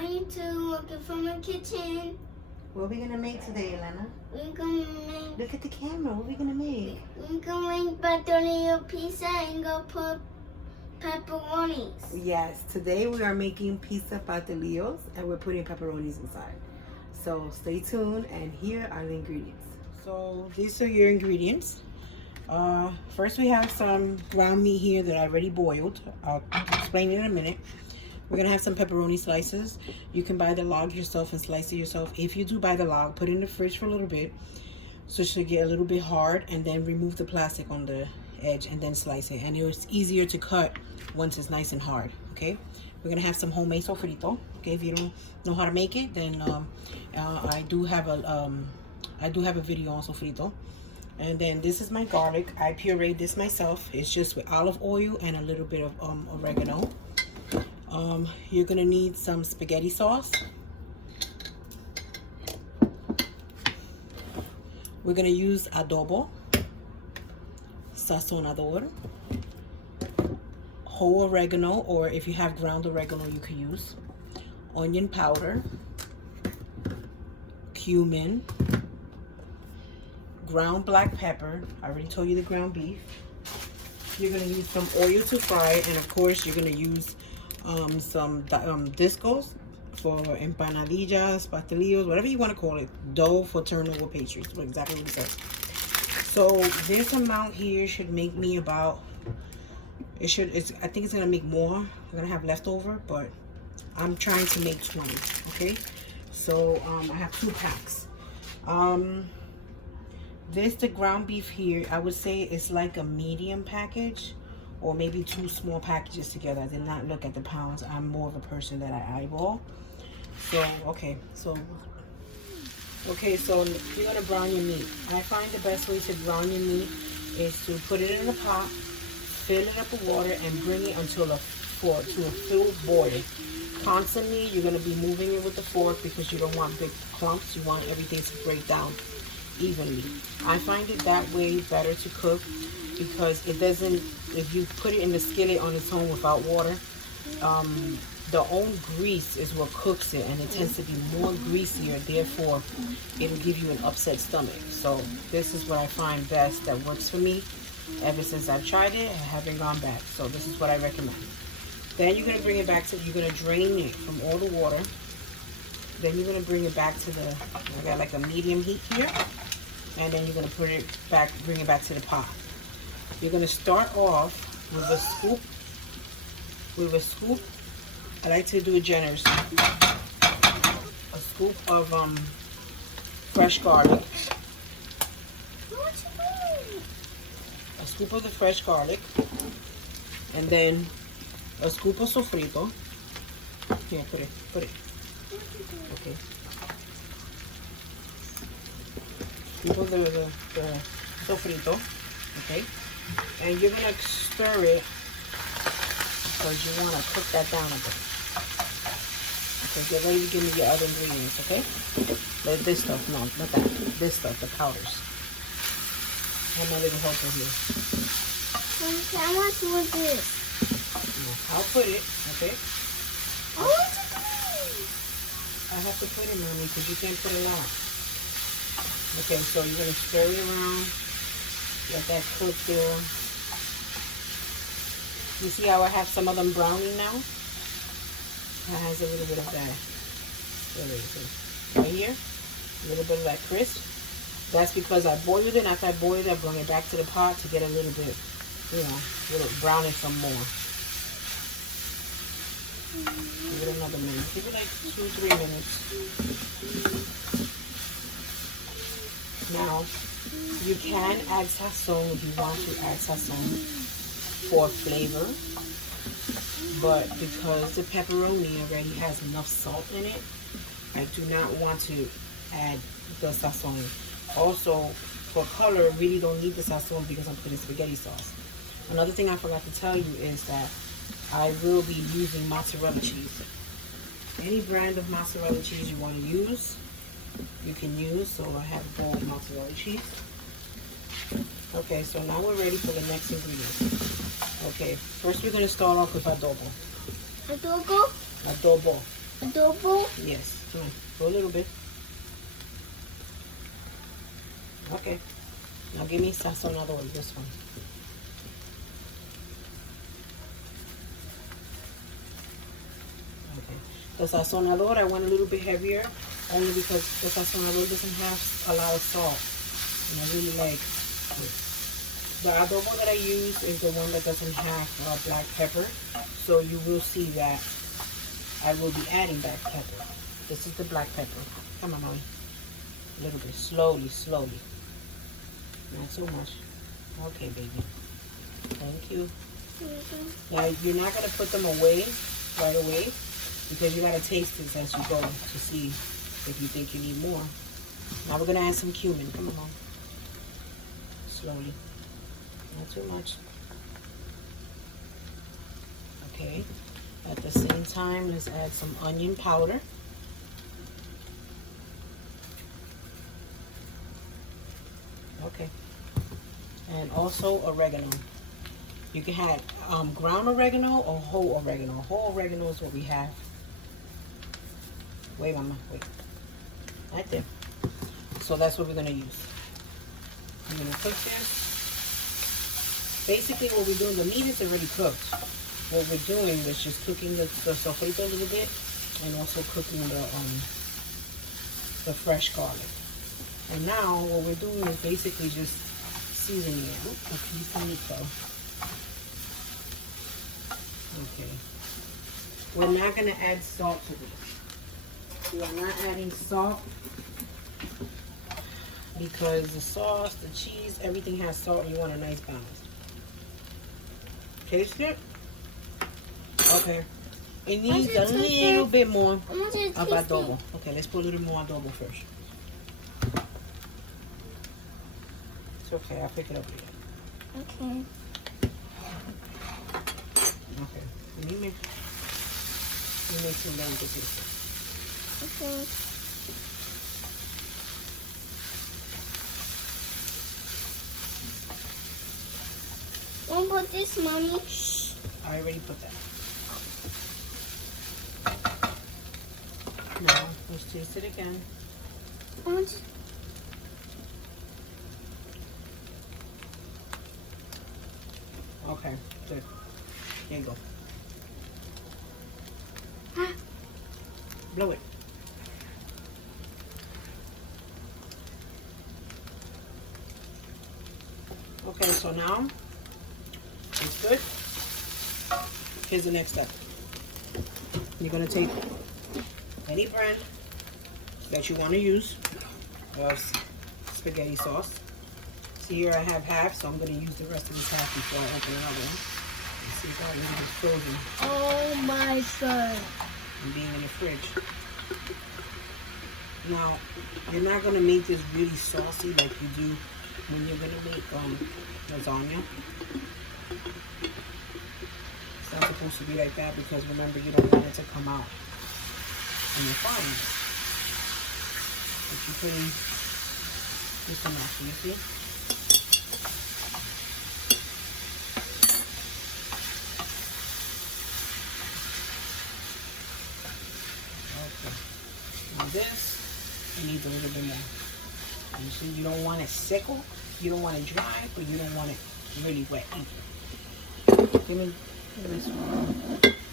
Hi YouTube, welcome from the kitchen. What are we gonna make today, Elena? We're gonna make Look at the camera. What are we gonna make? pastelillo pizza and go put pepperonis. Yes, today we are making pizza pastelillos and we're putting pepperonis inside. So stay tuned and here are the ingredients. So these are your ingredients. First we have some ground meat here that I already boiled. I'll explain it in a minute. We're gonna have some pepperoni slices. You can buy the log yourself and slice it yourself. If you do buy the log, put it in the fridge for a little bit so it should get a little bit hard, and then remove the plastic on the edge and then slice it. And it's easier to cut once it's nice and hard, okay? We're gonna have some homemade sofrito. Okay, if you don't know how to make it, then I do have a video on sofrito. And then this is my garlic. I pureed this myself. It's just with olive oil and a little bit of oregano. You're gonna need some spaghetti sauce. We're gonna use adobo, sazonador, whole oregano, or if you have ground oregano you could use, onion powder, cumin, ground black pepper. I already told you the ground beef. You're gonna use some oil to fry, and of course you're gonna use some discos for empanadillas, pastelillos, whatever you want to call it. Dough for turnover pastries. That's exactly what it says. So this amount here should make me about, I think it's gonna make more. I'm gonna have leftover, but I'm trying to make 20. Okay, so I have 2 packs. The ground beef here, I would say it's like a medium package, or maybe 2 small packages together. I did not look at the pounds. I'm more of a person that I eyeball. So, okay, so you're gonna brown your meat. I find the best way to brown your meat is to put it in a pot, fill it up with water, and bring it until to a full boil. Constantly, you're gonna be moving it with the fork because you don't want big clumps. You want everything to break down evenly. I find it that way better to cook, because it doesn't, if you put it in the skillet on its own without water, the own grease is what cooks it, and it tends to be more greasier, therefore it'll give you an upset stomach. So this is what I find best, that works for me. Ever since I've tried it, I haven't gone back. So this is what I recommend. Then you're gonna bring it back to, you're gonna drain it from all the water. Then you're gonna bring it back to I got like a medium heat here. And then you're gonna bring it back to the pot. You're gonna start off with a scoop. I like to do it generously. A scoop of fresh garlic. A scoop of the fresh garlic, and then a scoop of sofrito. Here, put it. Okay. Scoop of the sofrito. Okay. And you're gonna stir it because you want to cook that down a bit. Okay, get ready to give me your other ingredients, okay? This stuff, no, not that. This stuff, the powders. I have my little helper here. How much was this? I'll put it, okay? I want to do it. I have to put it, mommy, because you can't put a lot. Okay, so you're gonna stir it around. Let that cook there. You see how I have some of them browning now? It has a little bit of that. Right here, a little bit of that crisp. That's because I boiled it. After I boiled it, I bring it back to the pot to get a little bit, brown it some more. Give it another minute. Give it like 2-3 minutes. Now, you can add sazon if you want to add sazon for flavor, but because the pepperoni already has enough salt in it, I do not want to add the sazon. Also, for color, really don't need the sazon because I'm putting spaghetti sauce. Another thing I forgot to tell you is that I will be using mozzarella cheese. Any brand of mozzarella cheese you want to use, you can use. So I have boiled mozzarella cheese. Okay, so now we're ready for the next ingredient. Okay, first we're going to start off with adobo. Adobo? Adobo. Adobo? Yes. Come on. Go a little bit. Okay. Now give me sazonador, this one. Okay. The sazonador, I went a little bit heavier, only because the sazonador doesn't have a lot of salt. And I really like it. The adobo that I use is the one that doesn't have black pepper. So you will see that I will be adding black pepper. This is the black pepper. Come on, Mommy. A little bit. Slowly, slowly. Not so much. Okay, baby. Thank you. Now, you're not going to put them away right away because you got to taste this as you go to see if you think you need more. Now, we're going to add some cumin. Come on. Slowly. Not too much. Okay. At the same time, let's add some onion powder. Okay. And also oregano. You can have ground oregano or whole oregano. Whole oregano is what we have. Wait, Mama, wait. Right there. So that's what we're going to use. I'm going to cook this. Basically, what we're doing, the meat is already cooked. What we're doing is just cooking the sofrito a little bit and also cooking the fresh garlic. And now what we're doing is basically just seasoning it. Oops, a piece of meat though. Okay. We're not going to add salt to this. We are not adding salt because the sauce, the cheese, everything has salt and you want a nice balance. Taste it? Okay. It needs a little bit more of adobo. Okay, let's put a little more adobo first. It's okay, I'll pick it up later. Okay. Okay. Let me make some down to taste it. Okay. What about this, Mommy? Shh. I already put that. Now, let's taste it again. I want to... Okay, good. There you go. Blow it. Okay, so now it's good. Here's the next step. You're going to take any brand that you want to use of spaghetti sauce. See here I have half, so I'm going to use the rest of this half before I open another one. See if that really is frozen. Oh my God. And being in the fridge. Now, you're not going to make this really saucy like you do when you're going to make lasagna. It's not supposed to be like that because remember, you don't want it to come out in your frying. But you put in just enough, you see? Okay. Now this, you need a little bit more. You see, you don't want it sickle, you don't want it dry, but you don't want it really wet either. Give me this one.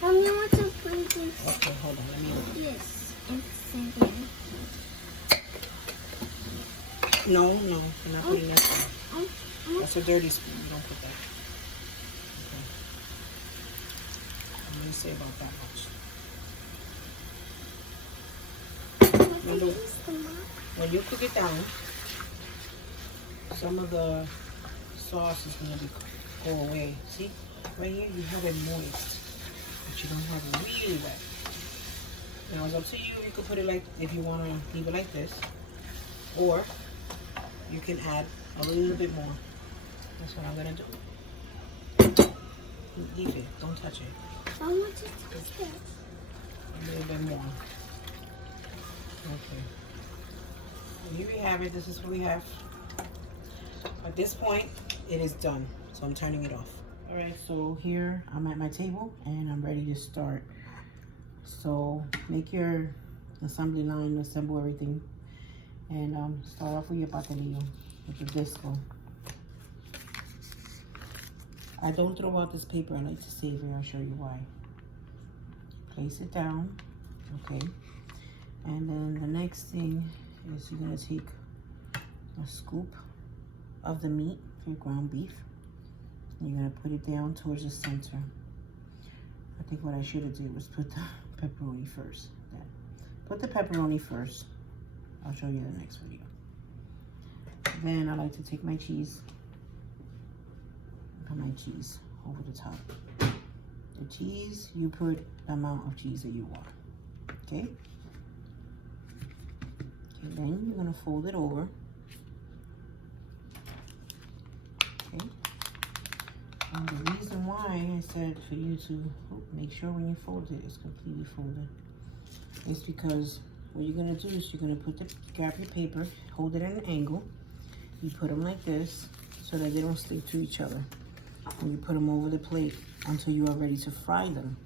Mommy, I want to put this. Okay, hold on, let me open it. Yes. It's in No, you're not putting that one. That's a dirty spoon, you don't put that. Okay. I'm going to say about that much. When you cook it down, some of the sauce is going to go away. See, right here you have it moist, but you don't have it really wet. Now it's up to you. You could put it like, if you want to leave it like this, or you can add a little bit more. That's what I'm going to do. Leave it. Don't touch it. I want to touch it. A little bit more. Okay. And here we have it. This is what we have. At this point, it is done. So I'm turning it off. Alright, so here I'm at my table and I'm ready to start So make your assembly line, assemble everything, and start off with your pastelillo with the disco. I don't throw out this paper. I like to save it. I'll show you why. Place it down, okay? And then the next thing is you're gonna take a scoop of the meat for your ground beef. You're gonna put it down towards the center. I think what I should have did was put the pepperoni first. Then put the pepperoni first. I'll show you the next video. Then I like to take my cheese. Put my cheese over the top. The cheese, you put the amount of cheese that you want. Okay? Okay, then you're gonna fold it over. Okay. And the reason why I said for you to make sure when you fold it, it's completely folded. It's because what you're gonna do is you're gonna grab your paper, hold it at an angle. You put them like this so that they don't stick to each other. And you put them over the plate until you are ready to fry them.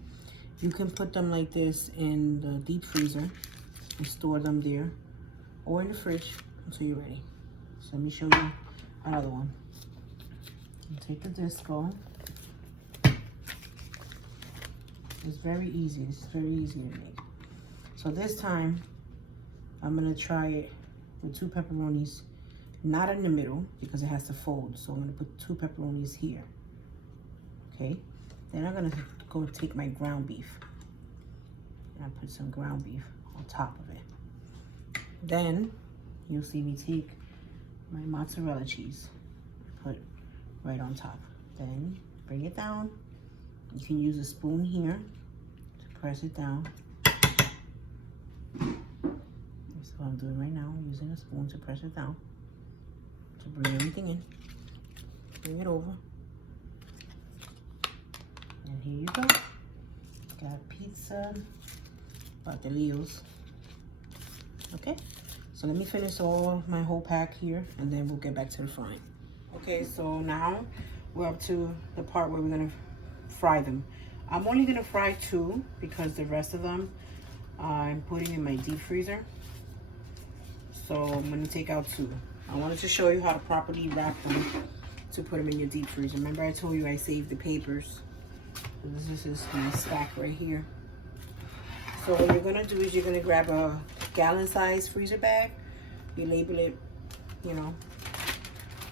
You can put them like this in the deep freezer and store them there, or in the fridge until you're ready. So let me show you another one. You take the disco. It's very easy. It's very easy to make. So this time, I'm gonna try it with 2 pepperonis, not in the middle because it has to fold. So I'm gonna put 2 pepperonis here. Okay, then I'm gonna go take my ground beef and I put some ground beef on top of it. Then you'll see me take my mozzarella cheese, put right on top. Then bring it down. You can use a spoon here to press it down. That's what I'm doing right now. I'm using a spoon to press it down, to bring everything in. Bring it over. And here you go. Got pizza, pastelillos. Okay, so let me finish all my whole pack here and then we'll get back to the frying. Okay, so now we're up to the part where we're gonna fry them. I'm only gonna fry 2 because the rest of them I'm putting in my deep freezer. So I'm gonna take out 2. I wanted to show you how to properly wrap them to put them in your deep freezer. Remember I told you I saved the papers. This is my stack right here. So what you're gonna do is you're gonna grab a gallon-sized freezer bag. You label it, you know,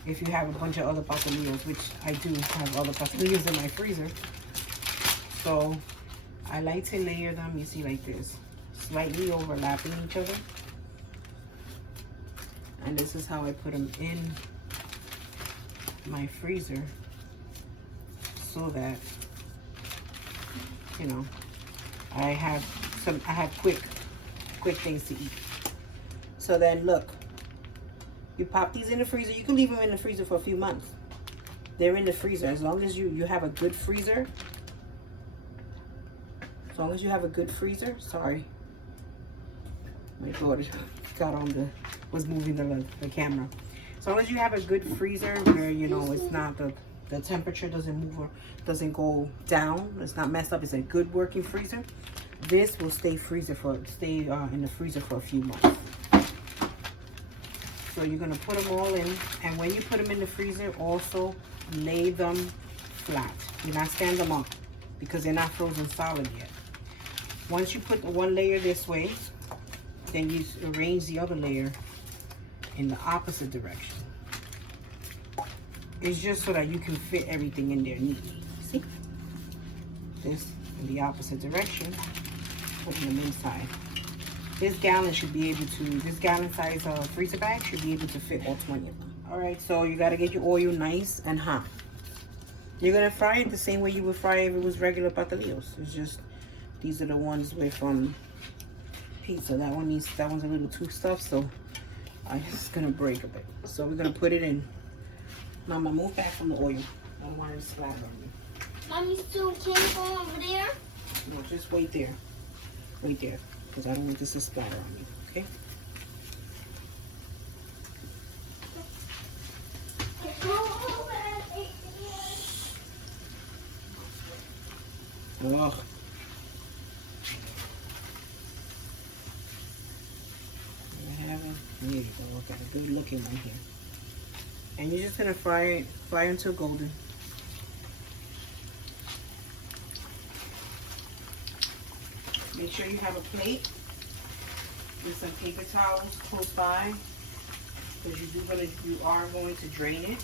if you have a bunch of other pastelillos, which I do have other pastelillos in my freezer. So I like to layer them, you see, like this, slightly overlapping each other. And this is how I put them in my freezer so that, you know, I have quick things to eat. So then look, you pop these in the freezer. You can leave them in the freezer for a few months. They're in the freezer as long as you have a good freezer. As long as you have a good freezer. Sorry, my daughter was moving the camera. As long as you have a good freezer where, you know, it's not the temperature doesn't move or doesn't go down, it's not messed up, it's a good working freezer, this will stay in the freezer for a few months. So you're gonna put them all in, and when you put them in the freezer, also lay them flat. Do not stand them up because they're not frozen solid yet. Once you put the one layer this way, then you arrange the other layer in the opposite direction. It's just so that you can fit everything in there neatly. See? This in the opposite direction, putting them inside. This gallon size freezer bag should be able to fit all 20 of them. All right, so you gotta get your oil nice and hot. You're gonna fry it the same way you would fry if it was regular pastelillos. It's just, these are the ones with pizza. That one's a little too stuffed, so I'm just gonna break a bit. So we're gonna put it in. Mama, move back from the oil. I don't want it to splatter on you. Mommy, still can't go over there? No, just wait there. Wait there, because I don't want this to splatter on you, okay? Ugh. There you go. I've got a good looking one here. And you're just gonna fry until golden. Make sure you have a plate with some paper towels close by, because you are going to drain it.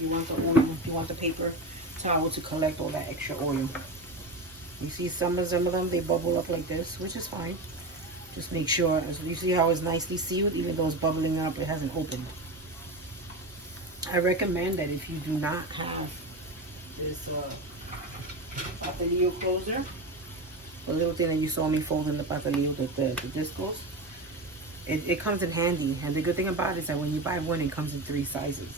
You want the oil, you want the paper towel to collect all that extra oil. You see some of them, they bubble up like this, which is fine. Just make sure, as you see how it's nicely sealed, even though it's bubbling up, it hasn't opened. I recommend that if you do not have this pastelillo closer, the little thing that you saw me folding the pastelillo, the discos, it comes in handy. And the good thing about it is that when you buy one, it comes in 3 sizes.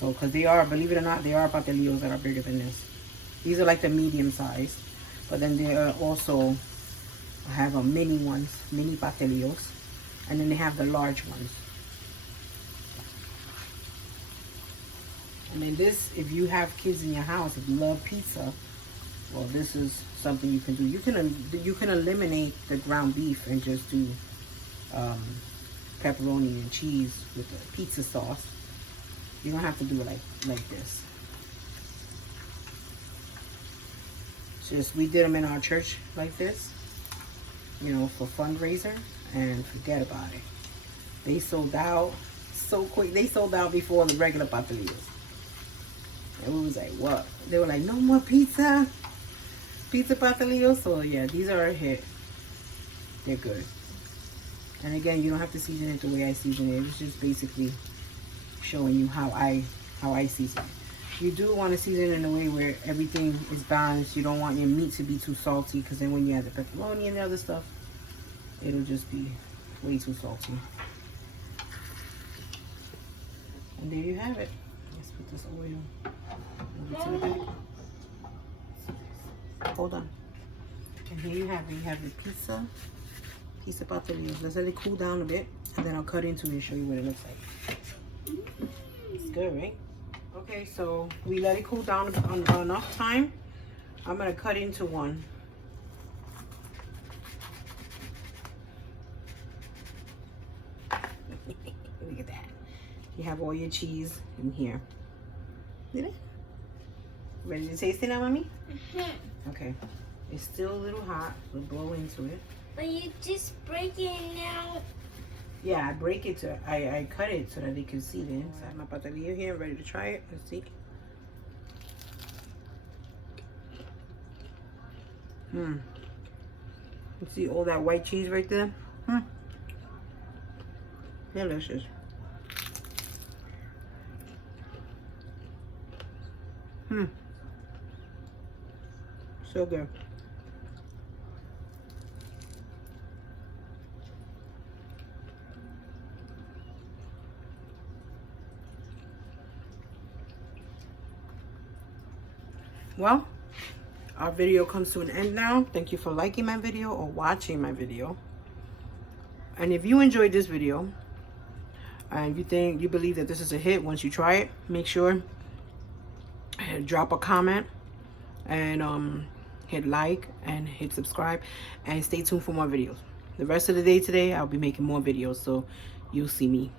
So, because they are, believe it or not, they are pastelillos that are bigger than this. These are like the medium size. But then they are also have a mini ones, mini pastelillos. And then they have the large ones. And then this, if you have kids in your house that love pizza, well, this is something you can do. You can eliminate the ground beef and just do pepperoni and cheese with the pizza sauce. You don't have to do it like this. Just we did them in our church like this, you know, for fundraiser, and forget about it. They sold out so quick. They sold out before the regular pastelillos. And we was like, what? They were like, no more pizza pastelillos. So yeah, these are a hit. They're good. And again, you don't have to season it the way I season it. It was just basically showing you how I season it. You do want to season it in a way where everything is balanced. You don't want your meat to be too salty, because then when you add the pepperoni and the other stuff, it'll just be way too salty. And there you have it. Let's put this oil over to the back. Hold on. And here you have it. You have the pizza pastelillos. Let's let it cool down a bit, and then I'll cut into it and show you what it looks like. It's good, right? Okay, so we let it cool down enough time. I'm gonna cut into one. Look at that. You have all your cheese in here. Did it? Ready to taste it now, Mommy? Mm-hmm. Okay. It's still a little hot. We'll blow into it. But you just break it now. Yeah, I break it to, I cut it so that they can see the inside. My pastelillo here, ready to try it. Let's see. You see all that white cheese right there? Delicious. So good. Well, our video comes to an end now. Thank you for liking my video or watching my video. And if you enjoyed this video and you believe that this is a hit once you try it, make sure and drop a comment and hit like and hit subscribe, and stay tuned for more videos. The rest of the day today, I'll be making more videos, so you'll see me.